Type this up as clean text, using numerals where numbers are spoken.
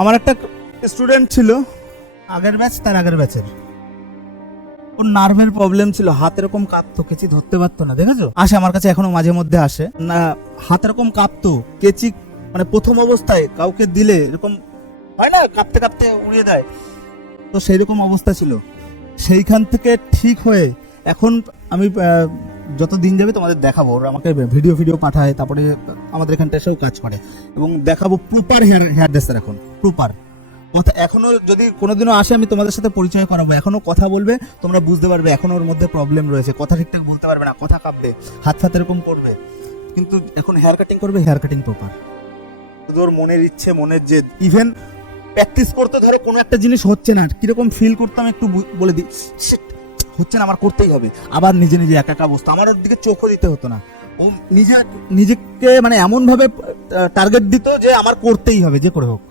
আমার একটা স্টুডেন্ট ছিল আগের ব্যাচ, তার আগের ব্যাচের। ওর নার্ভের প্রবলেম ছিল, হাত এরকম কাঁপতো, কেচি ধরতে পারতো না। দেখেছো, আসে আমার কাছে এখনো মাঝে মধ্যে আসে না, হাত এরকম কাঁপতো, কেচি মানে প্রথম অবস্থায় কাউকে দিলে এরকম হয় না, কাঁপতে কাঁপতে উড়িয়ে দেয়, তো সেই রকম অবস্থা ছিল। সেইখান থেকে ঠিক হয়ে এখন আমি যত দিন যাবে তোমাদের দেখাবো, ওরা আমাকে ভিডিও পাঠায়, তারপরে আমাদের এখানটা এসেও কাজ করে এবং দেখাবো প্রপার হেয়ার ড্রেসার। এখন প্রপার কথা, এখনো যদি কোনোদিনও আসে আমি তোমাদের সাথে পরিচয় করাবো, এখনো কথা বলবে, তোমরা বুঝতে পারবে এখনো ওর মধ্যে প্রবলেম রয়েছে, কথা ঠিকঠাক বলতে পারবে না, কথা কাঁপবে, হাত ফাত এরকম করবে, কিন্তু এখন হেয়ার কাটিং করবে, হেয়ার কাটিং প্রপার। শুধু ওর মনের ইচ্ছে, মনের যে ইভেন প্র্যাকটিস করতে ধরো কোনো একটা জিনিস হচ্ছে না, কিরকম ফিল করতাম একটু বলে দিই, হচ্ছে না, আমার করতেই হবে, আবার নিজে নিজে একা একা বসতো, আমার ওর দিকে চোখও দিতে হতো না, ও নিজেকে মানে এমন ভাবে টার্গেট দিত যে আমার করতেই হবে, যে করে হোক।